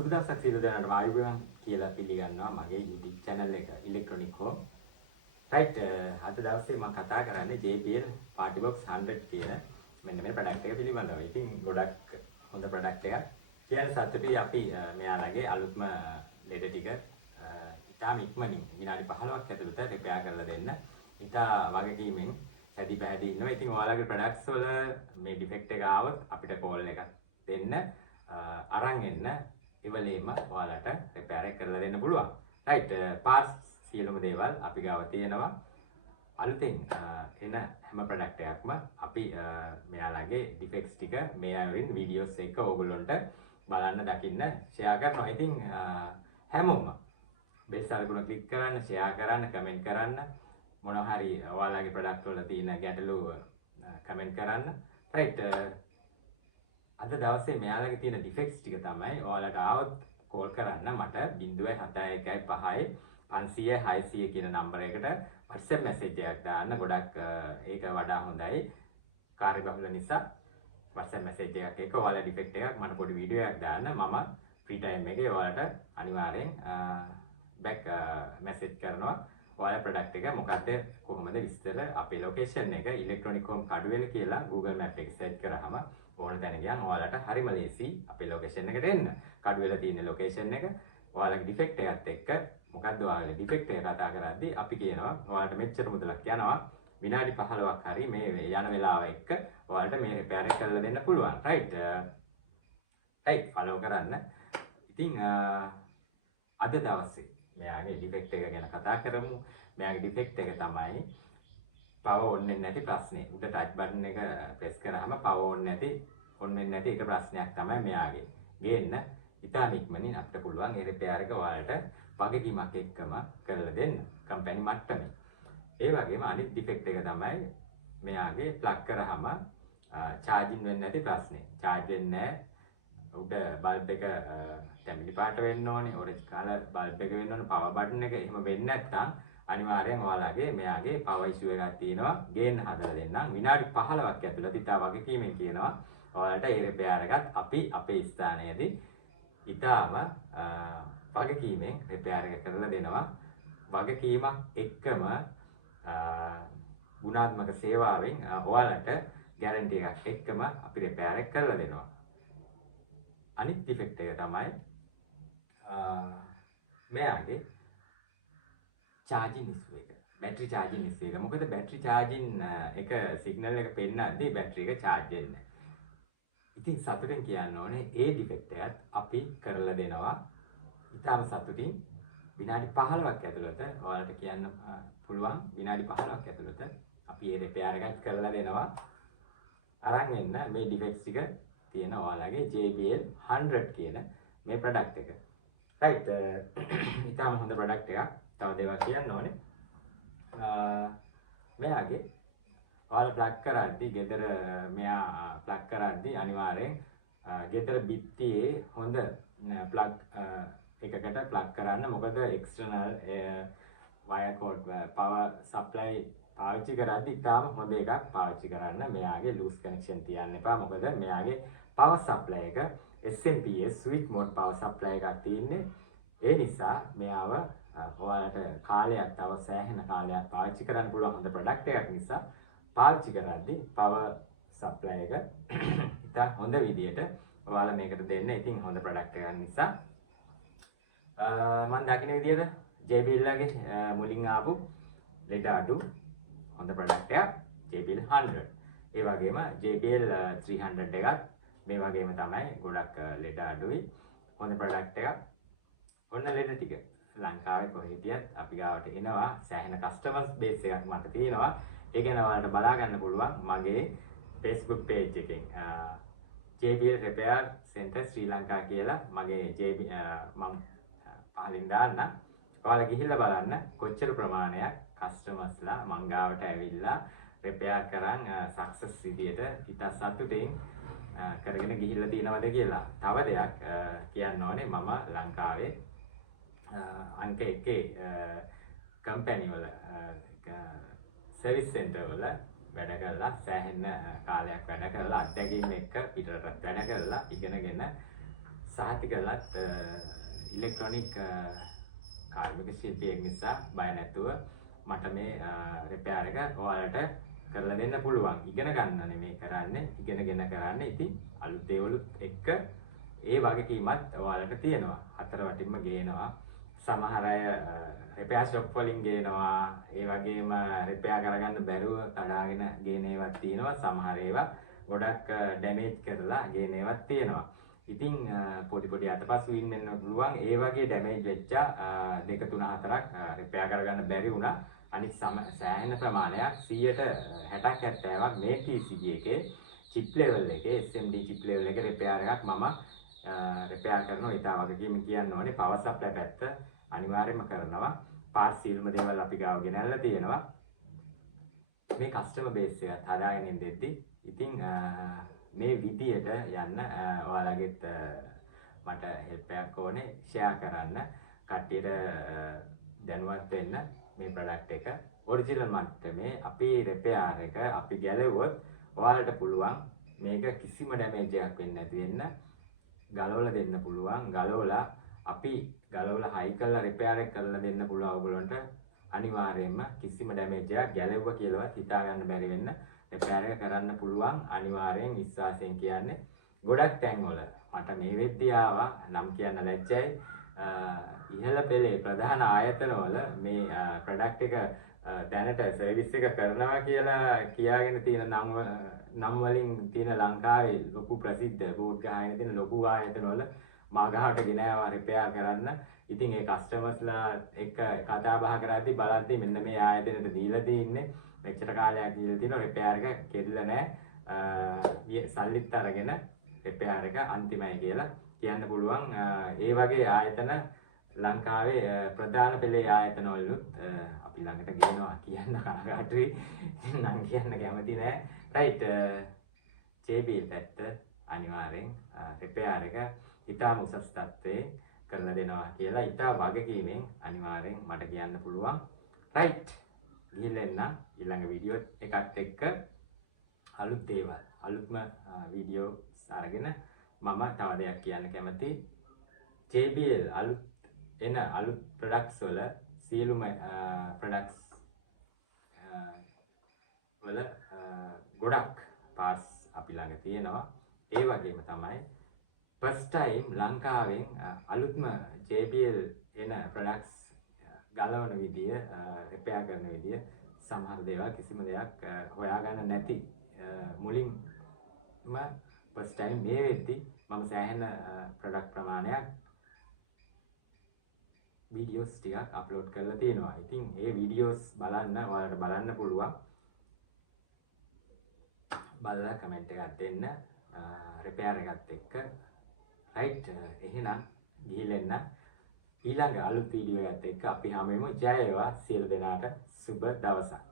සුබ දවසක් සියලු දෙනාටම ආයුබෝවන් කියලා පිළිගන්නවා මගේ YouTube channel එක Electronic Home. Right අද දවසේ මම කතා කරන්නේ JBL Partybox 100 කියන මෙන්න මේ product එක පිළිබඳව. ඉතින් ගොඩක් හොඳ product එකක්. කියන සතුටුයි අපි මෙයාලගේ අලුත්ම ලෙඩ ටික ඉතාම ඉක්මනින් විනාඩි 15ක් ඇතුළත repair කරලා දෙන්න. ඉතා වගකීමෙන් සැදි පැහැදී ඉන්නවා. ඉතින් ඔයාලගේ products වල මේ defect එක ආවොත් අපිට call එකක් දෙන්න අරන් එන්න ඉවලේම ඔයාලට repair එක කරලා දෙන්න පුළුවන්. right parts සියලුම දේවල් අපි ගාව තියෙනවා. අලුතෙන් එන හැම product එකක්ම අපි මෙයාලගේ defects ටික මේ අයුරින් videos එක ඕගොල්ලොන්ට බලන්න දකින්න share කරනවා. ඉතින් හැමෝම bell icon click කරන්න, share කරන්න, comment කරන්න. මොනවා හරි ඔයාලගේ product වල තියෙන ගැටලු comment කරන්න. right අද දවසේ මෙයාලගේ තියෙන defects ටික තමයි ඔයාලට ආවොත් call කරන්න මට 071 5 500 600 කියන නම්බර එකට WhatsApp message එකක් දාන්න. ගොඩක් ඒක වඩා හොඳයි. කාර්යබහුල නිසා WhatsApp message එකක් එක්ක ඔයාලා defect එකක් මට පොඩි වීඩියෝ එකක් දාන්න. මම free time එකේ ඔයාලට අනිවාර්යෙන් back message කරනවා. ඔයාලා product එක මොකක්ද කොහොමද විස්තර අපේ location එක Electronic Home කඩුවෙල කියලා Google Map එකේ search කරාම ඕන තැන ගියන් ඔයාලට හරිම ලේසි අපේ location එකට එන්න. කඩුවෙල තියෙන location එක ඔයාලගේ defect එකත් එක්ක මොකද්ද ඔයාලගේ defect එක කතා කරද්දී අපි කියනවා ඔයාලට මෙච්චර මුදලක් යනවා විනාඩි 15ක් හරි මේ යන වෙලාව එක්ක ඔයාලට මේ repair එක කරලා දෙන්න පුළුවන්. right follow කරන්න. ඉතින් අද දවසේ මෙයාගේ defect එක ගැන කතා කරමු. මෙයාගේ defect එක තමයි power on වෙන්නේ නැති ප්‍රශ්නේ. උඩ touch button එක press කරාම power on වෙන්නේ නැති එක ප්‍රශ්නයක් තමයි මෙයාගේ. ගේන්න ඉතාම ඉක්මනින් අපිට පුළුවන් ඒ repair එක ඔයාලට වගකීමක් එක්කම කරලා දෙන්න. company මට්ටමේ. ඒ වගේම අනිත් defect එක තමයි මෙයාගේ plug කරාම charging වෙන්නේ නැති ප්‍රශ්නේ. charge වෙන්නේ නැහැ. උඩ bulb එක තැඹිලි පාට වෙන්න ඕනේ. orange color bulb එක වෙන්න ඕනේ. power button එක එහෙම වෙන්නේ නැත්නම් අනිවාර්යෙන් ඔයාලගේ මෙයාගේ power issue එකක් තියෙනවා. ගේන්න හදලා දෙන්නම්. විනාඩි 15ක් ඇතුළත ඉතා වගකීමෙන් කියනවා. ඔයාලට ඒ repair එකත් අපි අපේ ස්ථානයේදී ඉතාම වගකීමෙන් repair එක කරලා දෙනවා. වගකීමක් එක්කම ගුණාත්මක සේවාවෙන් ඔයාලට guarantee එකක් එක්කම අපි repair එක කරලා දෙනවා. අනිත් defect එක තමයි මෙයාගේ charging issue එක. battery charging issue එක. මොකද battery charging එක signal එක පෙන්නද්දී battery එක charge වෙන්නේ නැහැ. ඉතින් සතුටින් කියන්න ඕනේ ඒ defect එකත් අපි කරලා දෙනවා. ඉතාලම සතුටින් විනාඩි 15ක් ඇතුළත ඔයාලට කියන්න පුළුවන් විනාඩි 15ක් ඇතුළත අපි මේ repair එකක් කරලා දෙනවා. අරන් එන්න මේ defects ටික තියෙන ඔයාලගේ JBL 100 කියන මේ product එක. right ඉතාලම හොඳ product එකක්. තව දේවල් කියන්න ඕනේ. මෙයාගේ ඔයාලා plug කරද්දී ගෙදර මෙයා plug කරද්දී අනිවාර්යෙන් ගෙදර බිත්තියේ හොඳ plug එකකට plug කරන්න. මොකද external wire cord power supply පාවිච්චි කරද්දී ඉතාලම හොඳ එකක් පාවිච්චි කරන්න. මෙයාගේ loose connection තියන්න එපා. මොකද මෙයාගේ power supply එක SMPS switch mode power supply එකක් තියෙන්නේ. ඒ නිසා මෙයාව ඔයාලට කාලයක් තව සෑහෙන කාලයක් පාවිච්චි කරන්න පුළුවන් හොඳ product එකක් නිසා පාවිච්චි කරද්දී power supply එක ඉතා හොඳ විදියට ඔයාලා මේකට දෙන්න. ඉතින් හොඳ product එකක් නිසා මම දකින විදියට JBL ලගේ මුලින් ආපු ලෙඩ අඩු හොඳ product එකක් JBL 100. ඒ වගේම JBL 300 එකත් මේ වගේම තමයි ගොඩක් ලෙඩ අඩුයි හොඳ product එකක්. ඔන්න ලෙඩ ටික ලංකාවේ කොහේ හිටියත් අපි ගාවට එනවා. සෑහෙන customers base එකක් මට තියෙනවා. ඒ ගැන ඔයාලට බලා ගන්න පුළුවන් මගේ Facebook page එකෙන්. JBL Repair Center Sri Lanka කියලා මගේ මම පහලින් දාන්න. ඔයාලා ගිහිල්ලා බලන්න කොච්චර ප්‍රමාණයක් customers ලා මං ගාවට ඇවිල්ලා repair කරන් success විදියට ඉතා සතුටින් කරගෙන ගිහිල්ලා තියෙනවද කියලා. තව දෙයක් කියන්න ඕනේ මම ලංකාවේ අංක 1 කම්පැනි වල සර්විස් සෙන්ටර් වල වැඩ කරලා සෑහෙන කාලයක් වැඩ කරලා අත්දැකීම් එක්ක පිටරට වැඩ කරලා ඉගෙනගෙන සාහිත්‍ය කළත් ඉලෙක්ට්‍රොනික කාර්මික ශිල්පියෙක් නිසා බය නැතුව මට මේ රිපෙයාර් එක ඔයාලට කරලා දෙන්න පුළුවන්. ඉගෙන ගන්න නෙමෙයි කරන්නේ, ඉගෙනගෙන කරන්නේ. ඉතින් අලුත් දේවලුත් එක්ක ඒ වගකීමත් ඔයාලට තියෙනවා. හතර වටින්ම ගේනවා. සමහර අය රිපෙයාර් ෂොප් වලින් ගේනවා. ඒ වගේම රිපෙයාර් කරගන්න බැරුව කඩාගෙන ගේන ඒවාත් තියෙනවා. සමහර ඒවා ගොඩක් ඩැමේජ් කරලා ගේන ඒවාත් තියෙනවා. ඉතින් පොඩි අතපසු ඉන්න පුළුවන්. ඒ වගේ ඩැමේජ් වෙච්ච 2 3 4ක් රිපෙයාර් කරගන්න බැරි වුණා. අනිත් සෑහෙන ප්‍රමාණයක් 60ක් 70ක් මේ TCG එකේ chip level එකේ SMD chip level එකේ රිපෙයාර් එකක් මම රිපෙයාර් කරනවා. ඊට වගකීම කියන්න ඕනේ power supply පැත්ත අනිවාර්යයෙන්ම කරනවා. පාර්ට් සීල්ම දේවල් අපි ගාව ගෙනල්ලා තියෙනවා. මේ කස්ටමර් බේස් එකත් හදාගෙන ඉඳෙද්දි ඉතින් මේ විදියට යන්න ඔයාලගෙත් මට හෙල්ප් එකක් ඕනේ ෂෙයා කරන්න. කට්ටියට දැනුවත් වෙන්න මේ ප්‍රොඩක්ට් එක ඔරිජිනල් මට්ටමේ අපේ රිපෙයාර් එක අපි ගැලවුවොත් ඔයාලට පුළුවන් මේක කිසිම ඩැමේජ් එකක් වෙන්නේ නැති වෙන්න ගලවලා දෙන්න පුළුවන්. ගලවලා හයි කරලා රිපෙයාර් එක කරලා දෙන්න පුළුවන් ඔයගොල්ලන්ට. අනිවාර්යයෙන්ම කිසිම ඩැමේජ් එකක් ගැලවුවා කියලාවත් හිතා ගන්න බැරි වෙන්න රිපෙයාර් එක කරන්න පුළුවන්. අනිවාර්යෙන් විශ්වාසයෙන් කියන්නේ. ගොඩක් තැන්වල මට මේ වෙද්දී ආවා නම් කියන්න ලැජ්ජයි. ඉහළ පෙළේ ප්‍රධාන ආයතනවල මේ ප්‍රොඩක්ට් එක දැනට සර්විස් එක කරනවා කියලා කියාගෙන තියෙන නම් වලින් තියෙන ලංකාවේ ලොකු ප්‍රසිද්ධ බෝඩ් ගහගෙන තියෙන ලොකු ආයතනවල මාගහට ගෙනාවා රිපෙයාර් කරන්න. ඉතින් ඒ කස්ටමර්ස්ලා එක්ක කතා බහ කරද්දී බලද්දී මෙන්න මේ ආයතනෙට දීලා තින්නේ මෙච්චර කාලයක් දීලා තියෙනවා රිපෙයාර් එක කෙරිලා නැහැ. සල්ලිත් අරගෙන රිපෙයාර් එක අන්තිමයි කියලා කියන්න පුළුවන්. ඒ වගේ ආයතන ලංකාවේ ප්‍රධාන පෙළේ ආයතනවලුත් අපි ළඟට ගේනවා කියන්න කනගාටුයි. නම් කියන්න කැමති නෑ. රයිට් JBL පැත්ත අනිවාර්යෙන් රිපෙයාර් එක ඉතාම උසස් තත්ත්වයේ කරලා දෙනවා කියලා ඉතා වගකීමෙන් අනිවාර්යෙන් මට කියන්න පුළුවන්. රයිට් ගිහිල්ලා එන්න ඊළඟ වීඩියෝ එකත් එක්ක අලුත් දේවල් අලුත්ම වීඩියෝ අරගෙන මම තව දෙයක් කියන්න කැමතියි. JBL අලුත් ප්‍රොඩක්ට්ස් වල සියලුම ප්‍රොඩක්ට්ස් වල ගොඩක් පාර්ට්ස් අපි ළඟ තියෙනවා. ඒ වගේම තමයි ෆස්ට් ටයිම් ලංකාවෙන් අලුත්ම JBL එන ප්‍රොඩක්ට්ස් ගලවන විදිය, රිපෙයාර් කරන විදිය, සමහර දේවල් කිසිම දෙයක් හොයාගන්න නැති මුලින්ම ෆස්ට් ටයිම් මේ වෙද්දි මම සෑහෙන ප්‍රොඩක්ට් ප්‍රමාණයක් වීඩියෝස් ටිකක් අප්ලෝඩ් කරලා තියෙනවා. ඉතින් ඒ වීඩියෝස් ඔයාලට බලන්න පුළුවන්. බලලා කමෙන්ට් එකක් දෙන්න රිපෙයාර් එකත් එක්ක. රයිට් එහෙනම් ගිහින් එන්න ඊළඟ අලුත් වීඩියෝ එකත් එක්ක අපි හැමෝම ජය වේවා. සියලු දෙනාට සුබ දවසක්.